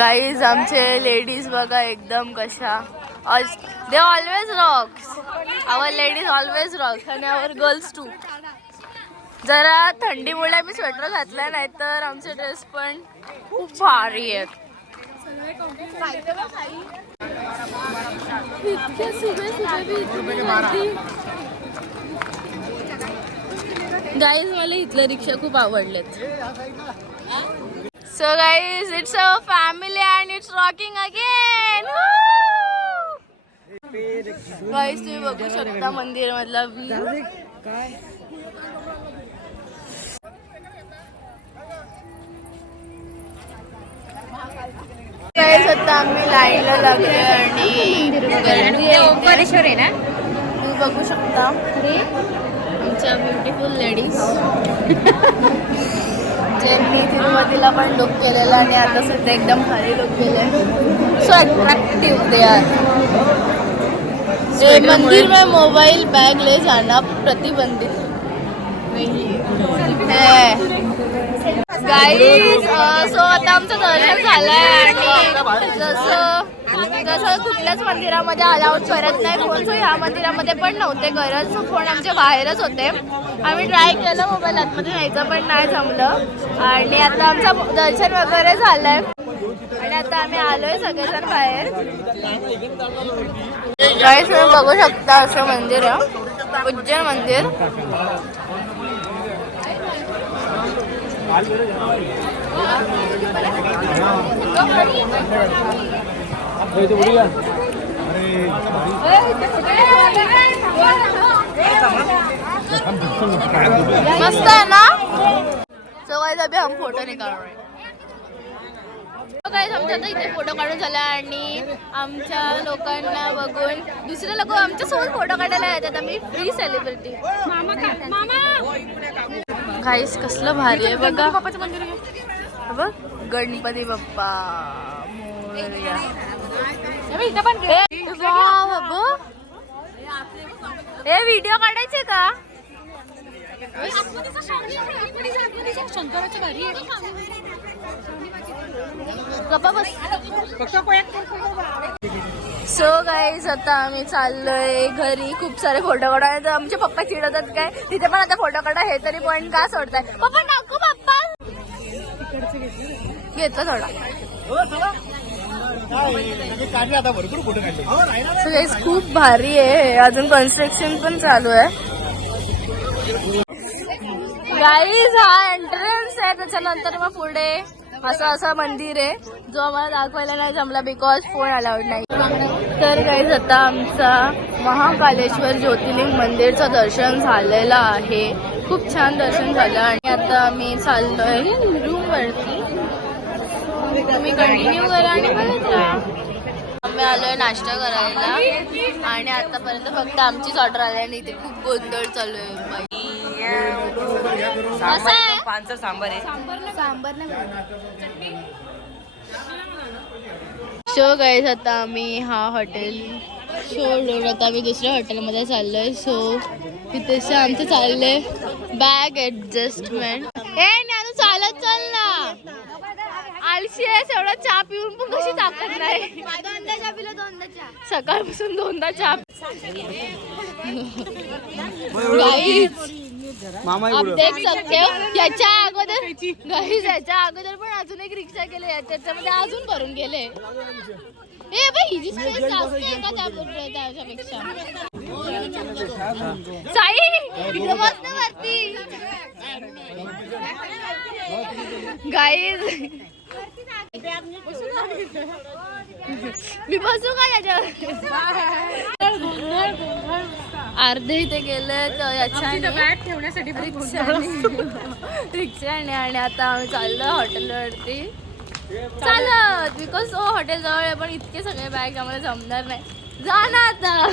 Guys आमचे ladies बघा एकदम कशा they always rocks. Our ladies always rocks आणि आवर गर्ल्स टू. जरा थंडीमुळे मी स्वेटर घातला नाही तर आमचे ड्रेस पण खूप भारी आहेत. गाईज मला इथल्या रिक्षा खूप आवडलेत. So guys, it's our family and it's rocking again. Guys, तुम्ही बघू शकता मंदिर मधला view. Guys, आता आम्ही लाईनला लागले आणि ओंकारेश्वर आहे ना, तुम्ही बघू शकता आमच्या ब्युटिफुल लेडीज ज्यांनी तिरुपतीला पण लुक केलेला आणि आता सुद्धा एकदम भारी लुक केलंय. So attractive they are. मंदिर में मोबाईल बैग ले जाना प्रतिबंधित है. गाईज सो आता आमचं दर्शन झालंय आणि जसं कुठल्याच मंदिरामध्ये अलाउड करत नाही फोन, सो ह्या मंदिरामध्ये पण नव्हते करत. सो फोन आमचे बाहेरच होते. आम्ही ट्राय केलं मोबाईल आतमध्ये न्यायचं पण नाही जमलं आणि आता आमचं दर्शन वगैरे झालंय आणि आता आम्ही आलोय सगळेजण बाहेर. गाईज तुम्ही बघू शकता असं मंदिर आहे, उज्जैन मंदिर. मस्त है ना. सो गाइस अभी हम फोटो निकाल रहे हैं. गाइस आमच्या आता इथे फोटो काढून झाला आणि आमच्या लोकांना बघून दुसरे लोक आमच्या सोबत फोटो काढायला येतात. आम्ही फ्री सेलिब्रिटी. गाइस कसलं भारी आहे बघा. बाप्पाचं मंदिर आहे बघ, गणपती बाप्पा मोरया. हे व्हिडिओ काढायचे का? सो गाईज आता आम्ही चाललोय घरी. खूप सारे फोटो काढायला. आमचे पप्पा चिडवतात काय तिथे पण आता फोटो काढा, हे तरी पॉईंट का सोडताय पप्पा? टाकू पप्पा घेतलं थोडा. खूप भारी आहे. अजून कन्स्ट्रक्शन पण चालू आहे. गाईज हा एंट्रन्स आहे, त्याच्यानंतर मग पुढे असं मंदिर आहे जो आम्हाला दाखवायला नाही जमला बिकॉज फोन अलाउड नाही. तर गाईज आता आमचा महाकालेश्वर ज्योतिर्लिंग मंदिरचं दर्शन झालेलं आहे. खूप छान दर्शन झालं आणि आता आम्ही चाललोय रूम वरती. तुम्ही कंटिन्यू करा आणि बघत राहा. आम्ही आलोय नाश्ता करायला आणि आतापर्यंत फक्त आमचीच ऑर्डर आली आणि इथे खूप गोंधळ चालू आहे. सो गाईज आता आम्ही हा हॉटेल सोडून आता आम्ही दुसऱ्या हॉटेलमध्ये चाललोय. सो तिथे आमचं चाललंय बॅग ऍडजस्टमेंट. ए नानू चालत चाल ना, आळशी आहे. एवढा चहा पिऊन पण कशी ताकद नाही. सकाळपासून दोनदा चहा. आप देख सकते हो याच्या अगोदर गाईज, याच्या अगोदर पण अजून एक रिक्षा गेले, त्याच्यामध्ये अजून भरून गेले. ए बाई हिची स्पेस जास्त आहे का त्याच्यापेक्षा? साई इकडे बस ना वरती. गाईज मी बसू का याच्यावर? अर्धे इथे गेले तर याच्या ठेवण्यासाठी रिक्षाने आणि आता आम्ही चाललो हॉटेलवरती चालत बिकॉज हॉटेल जवळ आहे. पण इतके सगळे बॅग आम्हाला जमणार नाही. जा ना आता.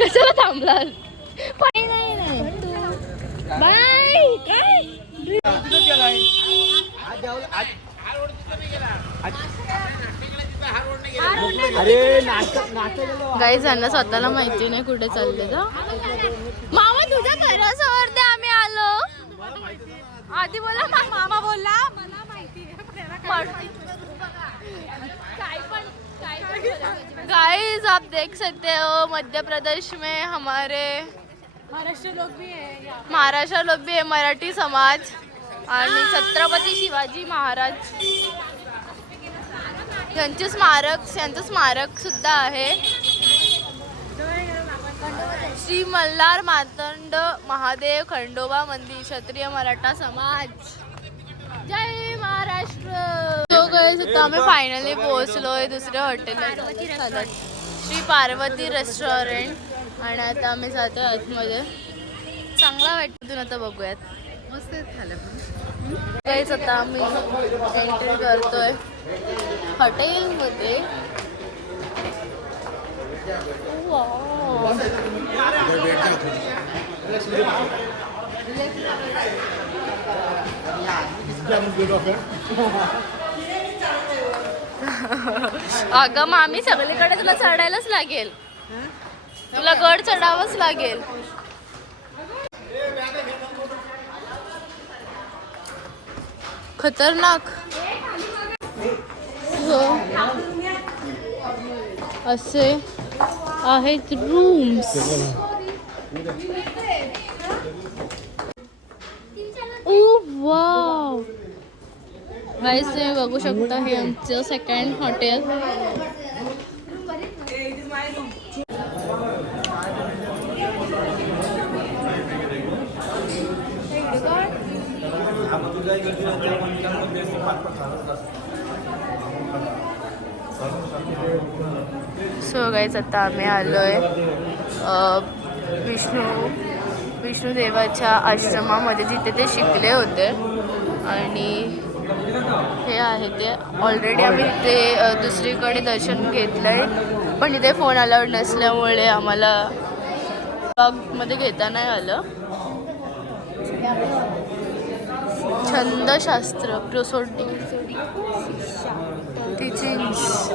कशाला थांबलात? पाणी नाही बाय. गाईज यांना स्वतःला माहिती नाही कुठे चालले का. मामा तुझ्या घरासमोर ते आम्ही आलो. आधी बोला. मामा बोलला मला माहिती आहे. गाइस आप देख सकते हो मध्य प्रदेश में हमारे महाराष्ट्र लोग भी है महाराष्ट्र लोक बी आहे, मराठी समाज आणि छत्रपती शिवाजी महाराज यांचे स्मारक सुद्धा आहे. श्री मल्हार मातंड महादेव खंडोबा मंदिर क्षत्रिय मराठा समाज. जय महाराष्ट्र. तो गाइस आता आम्ही फायनली पोहोचलोय दुसऱ्या हॉटेलला, श्री पार्वती रेस्टॉरंट. आणि आता आम्ही जातोय आतमध्ये. चांगला वाटतो आता बघूयात. मस्त झालं. गाइस आता आम्ही एंट्री करतोय हॉटेलमध्ये. अगं मामी सगळीकडे तुला चढायलाच लागेल, तुला गड चढावंच लागेल. खतरनाक. असे आहेत रूम्स. वाव गाइस तुम्ही बघू शकता हे आमचं सेकंड हॉटेल. सो गाइस आता आम्ही आलोय विष्णुदेवाच्या आश्रमामध्ये जिथे ते शिकले होते. आणि हे आहे ते. ऑलरेडी आम्ही ते दुसरीकडे दर्शन घेतलंय, पण इथे फोन अलाउड नसल्यामुळे आम्हाला ब्लॉगमध्ये घेता नाही आलं. छंदशास्त्र प्रोसोडी टीचिंग्स.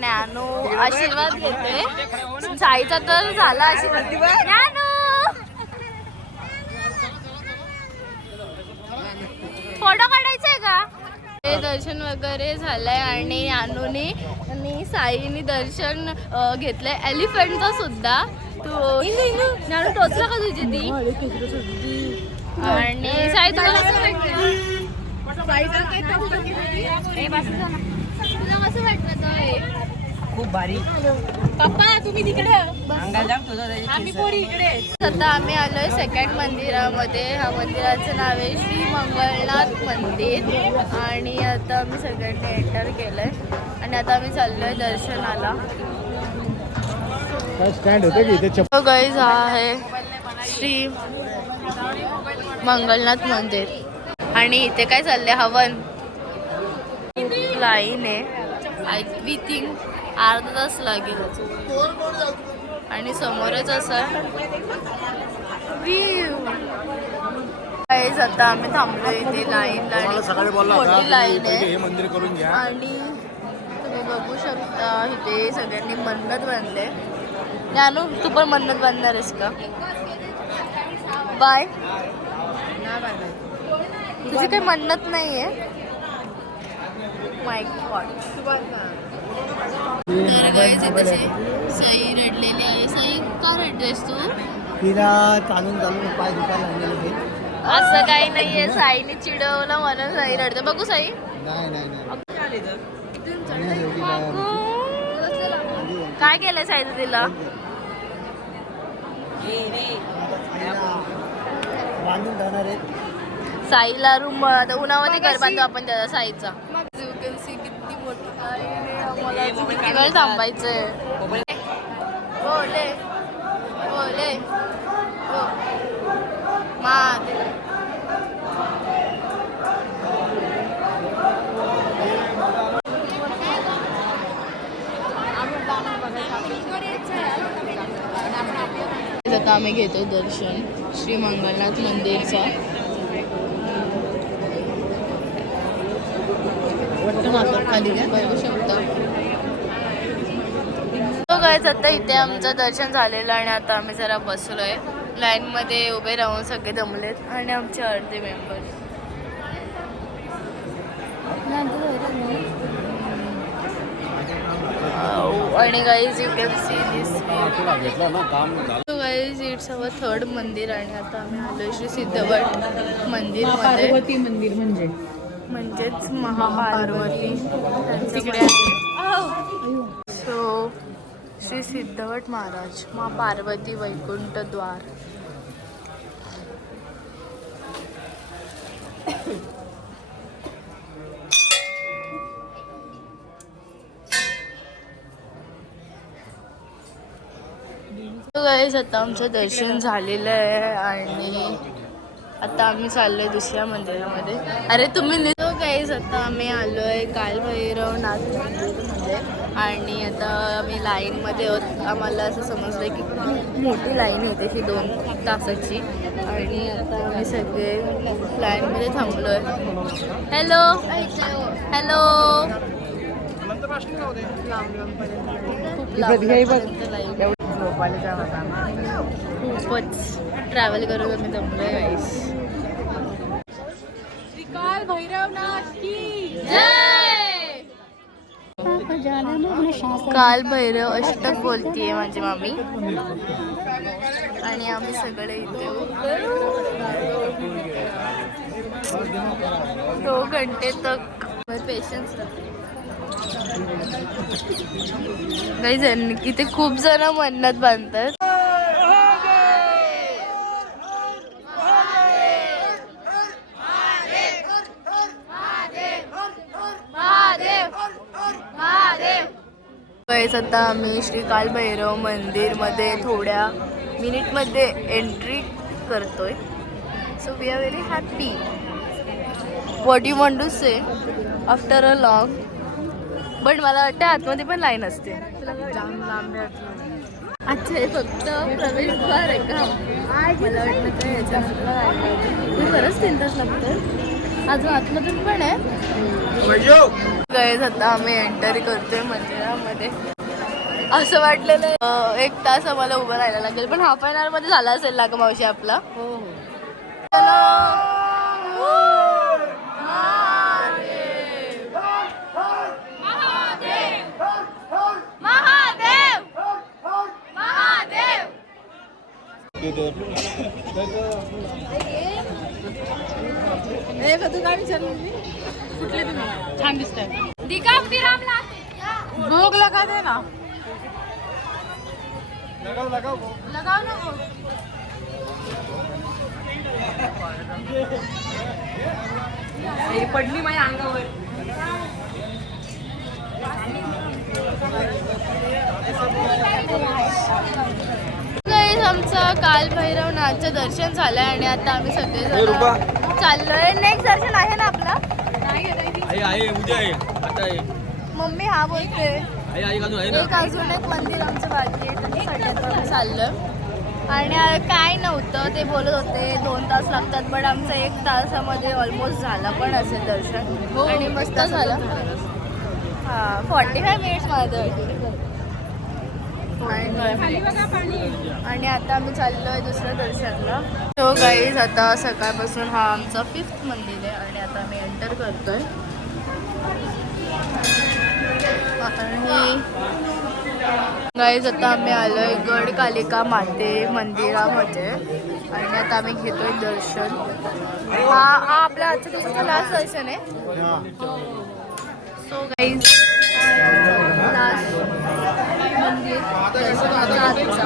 नॅनो आशीर्वाद घेते. साईचा तर झाला आशीर्वाद. नॅनो फोटो काढायचा आहे का? ते दर्शन वगैरे झालंय आणि नॅनूने आणि साईने दर्शन घेतलंय एलिफंटचं सुद्धा. तू नॅनू टोचला का तुझी ती? आणि साई तुला कसं वाटलं? तुला कसं वाटलं तर? खूप भारी. पप्पा तुम्ही तिकडे, आम्ही पोरी इकडे. आता आम्ही आलोय सेकंड मंदिरामध्ये. ह्या मंदिराचं नाव आहे श्री मंगलनाथ मंदिर. आणि आता आम्ही सगळ्यांनी एंटर केलंय आणि आता आम्ही चाललोय दर्शनाला. गाइस हा आहे श्री मंगलनाथ मंदिर. आणि इथे काय चाललंय हवन. लाईन आहे. आय थिंक अर्धा तास लागेल. आणि समोरच असं व्ह्यू. गाइस आता आम्ही थांबलो इथे लाईनला आणि मोठी लाईन आहे. आणि तुम्ही बघू शकता इथे सगळ्यांनी मन्नत बांधले. जानू तू पण मन्नत बांधणार आहेस का? बाय. तुझी काही मन्नत नाही आहे. माय गॉड. साई रडलेली आहे. साई का रडतेस तू? तिला चालून चालून पाय दुखायला लागलेले. असं काही नाहीये. साईने चिडवलं म्हणून साई रडते. बघू साई. काय केलंय साईचं तिला? बांधून जाणार आहे साईला रूम आता उन्हामध्ये घर बांधतो आपण त्याचा साईचा. किती मोठी मला किती वेळ थांबायचंय. बोले बोले आता आम्ही घेतो दर्शन श्री मंगलनाथ मंदिरचा. बघू शकता. तो गाइस आता इथे आमचं दर्शन झालेलं आणि आता आम्ही जरा बसलोय लाईन मध्ये उभे राहून. सगळे दमलेत आणि आमचे अर्धे मेंबर्स आणि guys you can see this guys it's our third मंदिर आणि आता आम्ही आलो श्री सिद्धवट मंदिर पार्वती मंदिर म्हणजेच महापार्वती तिकडे सो श्री सिद्धवट महाराज महापार्वती वैकुंठ द्वार. गाईज आता आमचं दर्शन झालेलं आहे आणि आता आम्ही चाललोय दुसऱ्या मंदिरामध्ये. अरे तुम्ही निघतो गाईज. आता आम्ही आलोय कालभैरवनाथ मंदिरमध्ये आणि आता आम्ही लाईनमध्ये आहोत. आम्हाला असं समजलं की खूप मोठी लाईन होती ही 2 तासाची आणि आता आम्ही सगळे लाईनमध्ये थांबलोय. Hello hello. खूप लांबपर्यंत लाईन. खूपच ट्रॅव्हल करून आम्ही दमलोय गाईस. काल भैरवनाथ की जय. काल भैरव अष्टक बोलतीये माझी मामी आणि आम्ही सगळे इथे 2 घंटे तक पेशन्स गाईस. इथे खूप जण मन्नत बांधतात. गाईस आता आम्ही श्री कालभैरव मंदिरमध्ये थोड्या मिनिटमध्ये एंट्री करतोय. So we are very happy. What you want to say after a long. But मला वाटतं आतमध्ये पण लाईन असते. अच्छा हे फक्त प्रवेशद्वार आहे का? मला वाटलं तर ह्याच्यात खरंच 3 तास लागतं. अजून आतमधून पण आहे. गाईस आता आम्ही एंट्री करतोय मंदिरामध्ये. असं वाटलेलं 1 तास आम्हाला उभं राहायला लागेल पण हाफ एन आवर मध्ये झाला असेल ना ग मावशी आपला. कुठले तुम्ही छान दिसतंय. भोग लगा दे ना. लगाव नको. पडली माझ्या अंगावर. आमचं कालभैरवनाथचं दर्शन झालंय आणि आता आम्ही सगळे चाललोय. नेक्स्ट दर्शन आहे ना आपला. मम्मी हा बोलते. एक अजून एक मंदिर आमचं बाकी आहे आम्ही चाललोय आणि काय नव्हतं ते बोलत होते 2 तास लागतात बट आमचं 1 तासामध्ये ऑलमोस्ट झाला पण असेल दर्शन आणि मस्त झालं. 45 मिनिट्स माझं. आणि आता आम्ही चाललोय दुसऱ्या दर्शनला. तो गाईज आता सकाळपासून हा आमचा 5th मंदिर आहे आणि आता आम्ही एंटर करतोय. आणि गाईज आता आम्ही आलोय गड कालिका माते मंदिरामध्ये आणि आता आम्ही घेतोय दर्शन. हा आपल्या आजच्या दिवसाचं लास्ट दर्शन आहे. सो गाईज लास्ट मंदिर दर्शनाचा आजचा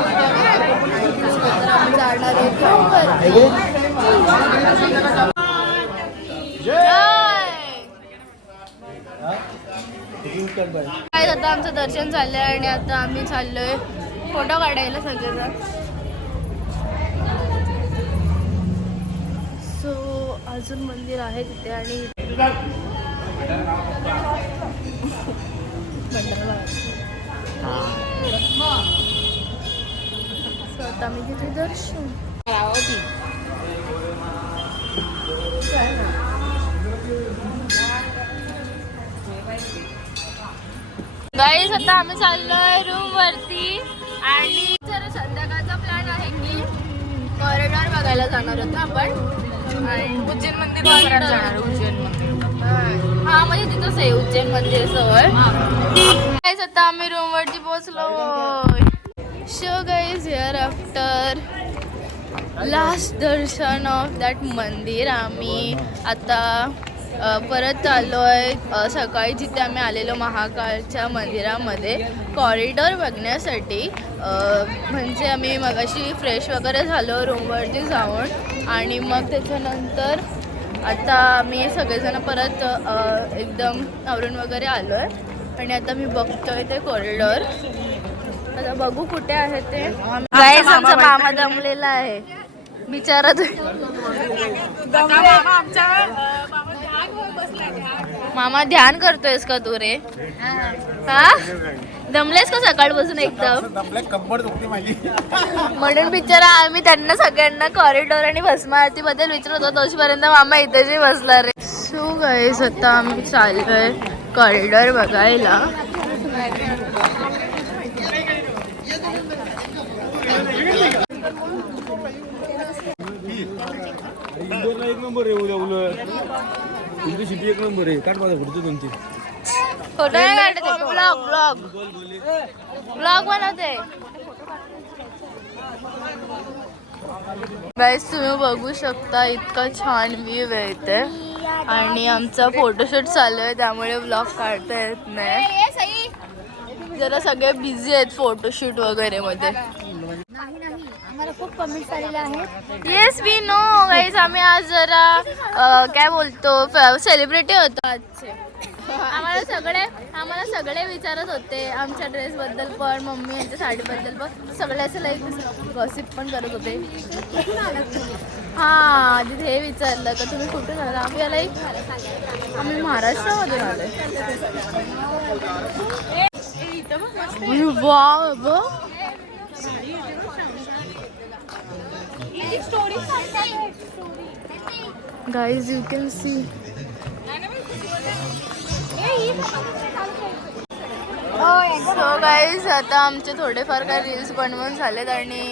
आम्ही जाणार आहे. काय आता आमचं दर्शन झालंय आणि आता आम्ही चाललोय फोटो काढायला सगळेजण. सो अजून मंदिर आहे तिथे आणि सो आता आम्ही घेतोय दर्शन. गाईज आता आम्ही चाललोय रूम वरती आणि जरा संध्याकाळचा प्लॅन आहे की कॉरिडॉर बघायला जाणार होतो आपण आणि उज्जैन मंदिर जाणार. उज्जैन मंदिर हा म्हणजे तिथंच आहे उज्जैन मंदिर जवळ. गाईज आता आम्ही रूम वरती पोहोचलो. So guys here after last Darshan of that मंदिर आम्ही आता परत आलोय. सकाळी जिथे आम्ही आलेलो महाकालच्या मंदिरामध्ये कॉरिडॉर बघण्यासाठी. म्हणजे आम्ही मगाशी फ्रेश वगैरे झालो रूमवरती जाऊन आणि मग त्याच्यानंतर आता आम्ही सगळेजण परत एकदम आवरून वगैरे आलोय आणि आता मी बघतोय ते कॉरिडॉर. आता बघू कुठे आहे ते. गाईज आमचा मामा दमलेला आहे बिचारा. मामा ध्यान करतोयस का तू रे? हा दमलेस का सकाळपासून एकदम? म्हणून बिचारा आम्ही त्यांना सगळ्यांना कॉरिडॉर आणि भस्म आरती बद्दल विचारत होतो तोपर्यंत मामा इथेच बसला रे. सो गाईस आता आम्ही चाललोय कॉरिडॉर बघायला. इंदोरला एक नंबर आहे. उद्या इंदोर सिटी एक नंबर आहे. काट माझा फोटो तुमची फोटो नाही काढते. ब्लॉग बनवते. गाईस तुम्ही बघू शकता इतका छान व्ह्यू आहे इथे आणि आमचा फोटोशूट चालू आहे त्यामुळे ब्लॉग काढता येत नाही. जरा सगळे बिझी आहेत फोटोशूट वगैरे मध्ये. आम्हाला खूप कमेंट्स आलेले आहेत. Yes we know guys. आम्ही आज जरा काय बोलतो सेलिब्रिटी होतो आजचे. आम्हाला सगळे विचारत होते आमच्या ड्रेस बद्दल पण मम्मी यांच्या साडीबद्दल पण सगळे असं लाईक गॉसिप पण करत होते. हा तिथे हे विचारलं का तुम्ही कुठून आला? आम्ही लाईक आम्ही महाराष्ट्रामधून आलोय. वा guys you can see so guys आता आमचे थोडेफार काही रील्स बनवून झालेत आणि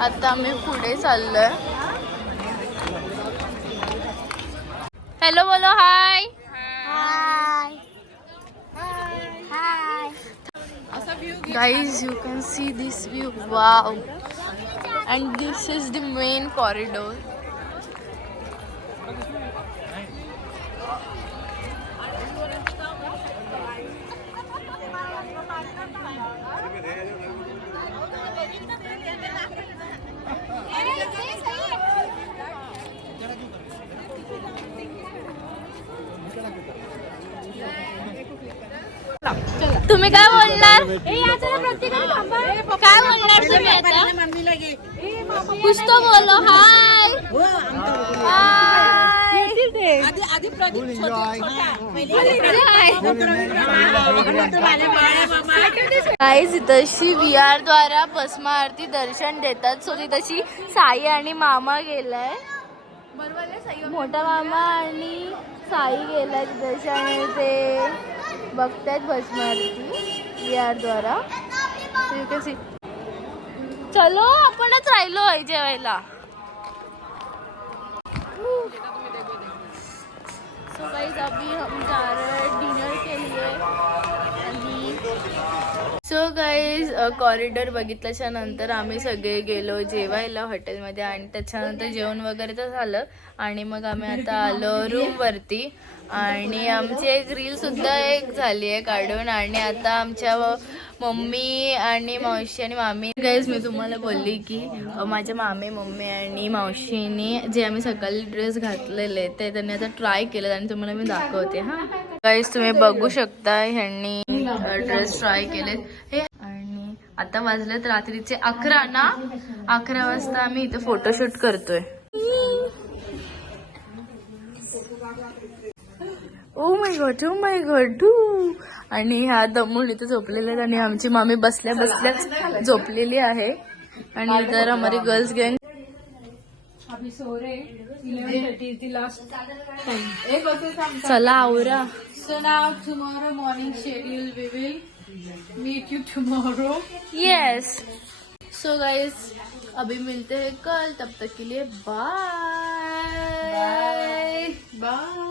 आता आम्ही पुढे चाललोय. हॅलो बोलो. हाय हाय हाय. guys you can see this view. Wow. And this is the main corridor. तुम्ही काय बोलणार? काय बोलणार तुम्ही आता? कुछ तो बोलो. हाय गाईज तशी VR द्वारा भस्म आरती दर्शन देतात. सो ती तशी साई आणि मामा गेलाय. मोठा मामा आणि साई गेलाय तशी आणि ते बघतायत भस्म आरती VR द्वारा. चलो आपणच राहिलो जेवायला. सो गाइस अभी हम जा रहे हैं डिनर के लिए. सो गाइस कॉरिडॉर बघितल्याच्या नंतर आम्ही सगळे गेलो जेवायला हॉटेलमध्ये आणि त्याच्यानंतर जेवण वगैरे तर झालं आणि मग आम्ही आता आलो रूमवरती आणि आमची एक रीलसुद्धा एक झाली आहे काढून. आणि आता आमच्या मम्मी आणि मावशी आणि मामी गाईज मी तुम्हाला बोलली की माझ्या मामी मम्मी आणि मावशीने जे आम्ही सकाळी ड्रेस घातलेले ते त्यांनी आता ट्राय केलं आणि तुम्हाला मी दाखवते. हां गाईज तुम्ही बघू शकता ह्यांनी ड्रेस ट्राय केलेत. आणि आता वाजलेत रात्रीचे 11 ना. 11 वाजता आम्ही इथे फोटोशूट करतोय. ओ माय गॉड आणि ह्या दमून इथे झोपलेले आहेत आणि आमची मामी बसल्या बसल्या झोपलेली आहे. आणि इधर हमारी गर्ल्स गँग अभी सो रहे 11:30 is the last time. चला आवरा. So now tomorrow morning schedule we will meet you tomorrow. Yes. So guys अभी मिलते हैं कल. तब तक के लिए बाय. वाव